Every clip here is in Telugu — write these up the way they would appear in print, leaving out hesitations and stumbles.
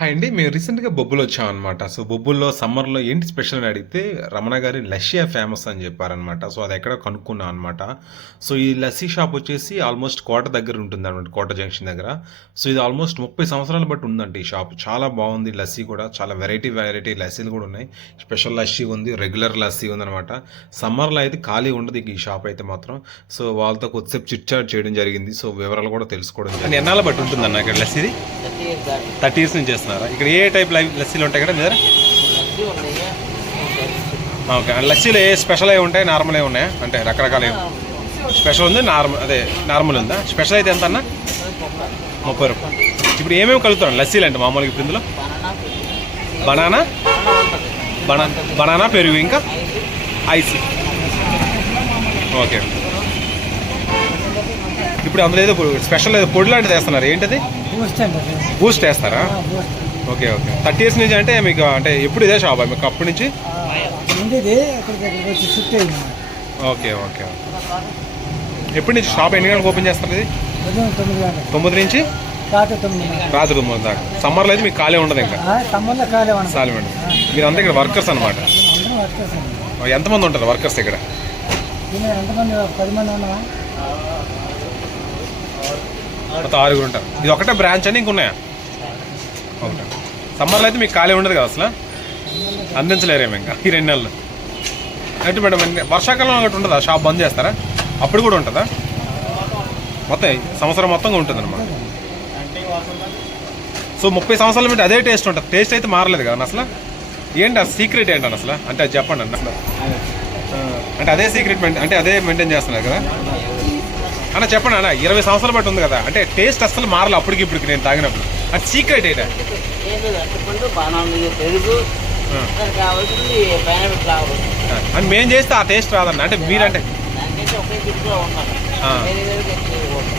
హాయ్ అండి. మేము రీసెంట్‌గా బొబ్బులు వచ్చామనమాట. సో, బొబ్బుల్లో సమ్మర్‌లో ఏంటి స్పెషల్ అని అడిగితే, రమణ గారి లస్సీ ఫేమస్ అని చెప్పారనమాట. సో, అదెక్కడో కనుక్కున్నా అనమాట. సో, ఈ లస్సీ షాప్ వచ్చేసి ఆల్మోస్ట్ కోట దగ్గర ఉంటుందనమాట. కోట జంక్షన్ దగ్గర. సో, ఇది ఆల్మోస్ట్ 30 సంవత్సరాలు బట్టి ఉందంట ఈ షాప్. చాలా బాగుంది లస్సీ కూడా. చాలా వెరైటీ లస్సీలు కూడా ఉన్నాయి. స్పెషల్ లస్సీ ఉంది, రెగ్యులర్ లస్సీ ఉందనమాట. సమ్మర్‌లో అయితే ఖాళీ ఉండదు ఈ షాప్ అయితే మాత్రం. సో, వాళ్ళతో కొద్దిసేపు చిట్ చాట్ చేయడం జరిగింది. సో, వివరాలు కూడా తెలుసుకోవడం జరిగింది. ఎన్నాళ్ళ బట్టి ఉంటుందన్న ఇక్కడ లస్సీది? 30 ఇయర్స్ నుంచి చేస్తున్నారా? ఇక్కడ ఏ టైప్ లస్సీలు ఉంటాయి కదా మీద? ఓకే. లస్సీలు ఏ స్పెషల్ అవి ఉంటాయి, నార్మల్ అవి ఉన్నాయా? అంటే రకరకాల స్పెషల్ ఉంది, నార్మల్ ఉందా? స్పెషల్ అయితే ఎంత అన్న? 30 రూపాయలు. ఇప్పుడు ఏమేమి కలుగుతారు లస్సీలు అంటే మామూలుగా ఇప్పుడు ఇందులో? బనానా బనానా పెరుగు ఇంకా ఐస్. ఓకే. ఇప్పుడు అందులో ఏదో స్పెషల్ ఏదో పొడి లాంటిది వేస్తున్నారు, ఏంటది? బూస్ట్ వేస్తారా? ఓకే. 30 ఇయర్స్ నుంచి అంటే మీకు అంటే ఎప్పుడు ఇదే షాప్ మీకు అప్పటి నుంచి? ఓకే. ఎప్పటి నుంచి షాప్ ఎన్ని గంటలకు ఓపెన్ చేస్తారు? ఇది 9 నుంచి రాత్రి 9 దాకా. సమ్మర్లో అయితే మీకు ఖాళీ ఉండదు ఇంకా? ఖాళీ ఉండదు. మీరు అంతా ఇక్కడ వర్కర్స్ అనమాట. ఎంతమంది ఉంటారు వర్కర్స్ ఇక్కడ? 6 ఉంటారు. ఇది ఒకటే బ్రాంచ్ అని ఇంకున్నాయా? ఒకటే. సమ్మర్లో అయితే మీకు ఖాళీ ఉండదు కదా అసలు? అందించలేరేమో ఇంకా ఈ 2 నెలలు. అంటే మేడం వర్షాకాలం ఒకటి ఉంటుందా? షాప్ బంద్ చేస్తారా? అప్పుడు కూడా ఉంటుందా? మొత్తం సంవత్సరం మొత్తంగా ఉంటుంది అనమాట. సో 30 సంవత్సరాల మీద అదే టేస్ట్ ఉంటుంది. టేస్ట్ అయితే మారలేదు కదా అసలు? ఏంటి అసలు సీక్రెట్ ఏంటని అసలు? అంటే అది చెప్పండి అన్న. అంటే అదే సీక్రెట్ అంటే అదే మెయింటైన్ చేస్తున్నారు కదా అన్న? చెప్పండి అన్న. 20 సంవత్సరాలు బట్టి ఉంది కదా, అంటే టేస్ట్ అసలు మారలేదు అప్పటికి ఇప్పటికి నేను తాగినప్పుడు. అంటే సీక్రెట్ ఏంటా? అని మేము చేస్తే ఆ టేస్ట్ రాదన్న. అంటే మీరంటే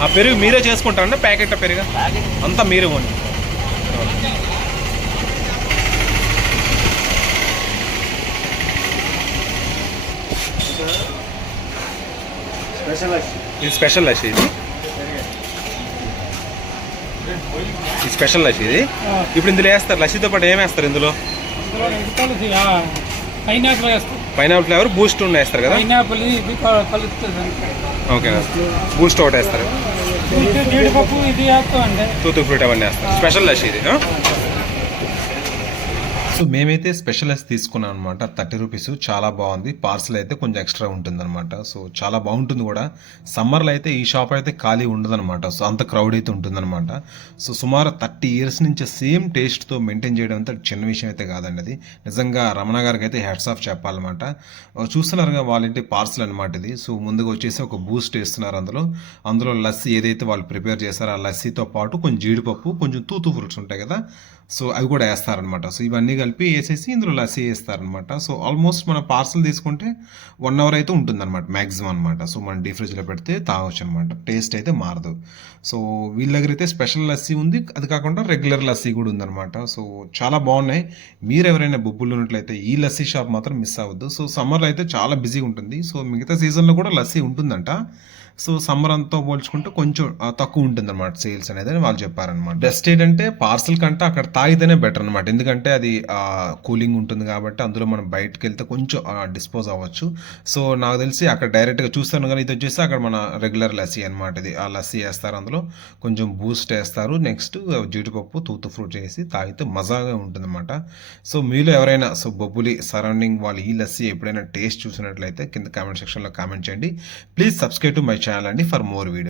ఆ పెరుగు మీరే చేసుకుంటారన్న? ప్యాకెట్ పెరుగు అంతా మీరే ఓన్? ఇది స్పెషల్ లస్సీ. ఇది స్పెషల్ లస్సీ. ఇది ఇప్పుడు ఇందులో వేస్తారు లస్సీతో పాటు ఏం వేస్తారు ఇందులో? పైనాపిల్ ఫ్లేవర్ బూస్ట్ వేస్తారు కదా? ఓకే. బూస్ట్ ఒకటి వేస్తారు, తూతూ ఫ్రూట్ అవన్నీ వేస్తారు. స్పెషల్ లస్సీ ఇది. సో మేమైతే స్పెషల్ తీసుకున్నాం అనమాట. 30 రూపీస్. చాలా బాగుంది. పార్సల్ అయితే కొంచెం ఎక్స్ట్రా ఉంటుందన్నమాట. సో చాలా బాగుంటుంది కూడా. సమ్మర్లో అయితే ఈ షాప్ అయితే ఖాళీ ఉండదన్నమాట. సో అంత క్రౌడ్ అయితే ఉంటుందన్నమాట. సో సుమారు 30 ఇయర్స్ నుంచి సేమ్ టేస్ట్తో మెయింటైన్ చేయడం అంతా చిన్న విషయం అయితే కాదండి. అది నిజంగా రమణ గారికి అయితే హ్యాట్స్ ఆఫ్ చెప్పాలన్నమాట. చూస్తున్నారుగా వాళ్ళ ఇంటి పార్సల్ అనమాట ఇది. సో ముందుగా వచ్చేసి ఒక బూస్ట్ వేస్తున్నారు. అందులో లస్సీ ఏదైతే వాళ్ళు ప్రిపేర్ చేస్తారో ఆ లస్సీతో పాటు కొంచెం జీడిపప్పు, కొంచెం తూతూ ఫ్రూట్స్ ఉంటాయి కదా, సో అవి కూడా వేస్తారనమాట. సో ఇవన్నీ కలిపి వేసేసి ఇందులో లస్సీ వేస్తారనమాట. సో ఆల్మోస్ట్ మన పార్సల్ తీసుకుంటే 1 అవర్ అయితే ఉంటుందన్నమాట మ్యాక్సిమం అనమాట. సో మనం డీ ఫ్రిడ్జ్లో పెడితే తాగొచ్చు అనమాట. టేస్ట్ అయితే మారదు. సో వీళ్ళ దగ్గర అయితే స్పెషల్ లస్సీ ఉంది, అది కాకుండా రెగ్యులర్ లస్సీ కూడా ఉందన్నమాట. సో చాలా బాగున్నాయి. మీరు ఎవరైనా బొబ్బులు ఉన్నట్లయితే ఈ లస్సీ షాప్ మాత్రం మిస్ అవ్వద్దు. సో సమ్మర్లో అయితే చాలా బిజీగా ఉంటుంది. సో మిగతా సీజన్లో కూడా లస్సీ ఉంటుందంట. సో సమ్మర్ అంతా పోల్చుకుంటే కొంచెం తక్కువ ఉంటుంది అనమాట సేల్స్ అనేది అని వాళ్ళు చెప్పారనమాట. బెస్ట్ ఏంటంటే పార్సల్ కంటే అక్కడ తాగితేనే బెటర్ అనమాట. ఎందుకంటే అది కూలింగ్ ఉంటుంది కాబట్టి అందులో మనం బయటకు వెళ్తే కొంచెం డిస్పోజ్ అవ్వచ్చు. సో నాకు తెలిసి అక్కడ డైరెక్ట్గా చూస్తాను కానీ ఇది వచ్చేసి అక్కడ మన రెగ్యులర్ లస్సీ అనమాట. ఇది ఆ లస్సీ వేస్తారు, అందులో కొంచెం బూస్ట్ వేస్తారు, నెక్స్ట్ జీడిపప్పు తూతు ఫ్రూట్ చేసి తాగితే మజాగా ఉంటుంది అనమాట. సో మీలో ఎవరైనా సో బొబ్బులి సరౌండింగ్ వాళ్ళు ఈ లస్సీ ఎప్పుడైనా టేస్ట్ చూసినట్లయితే కింద కామెంట్ సెక్షన్లో కామెంట్ చేయండి. Please subscribe to my channel అండి ఫర్ మోర్ వీడియో.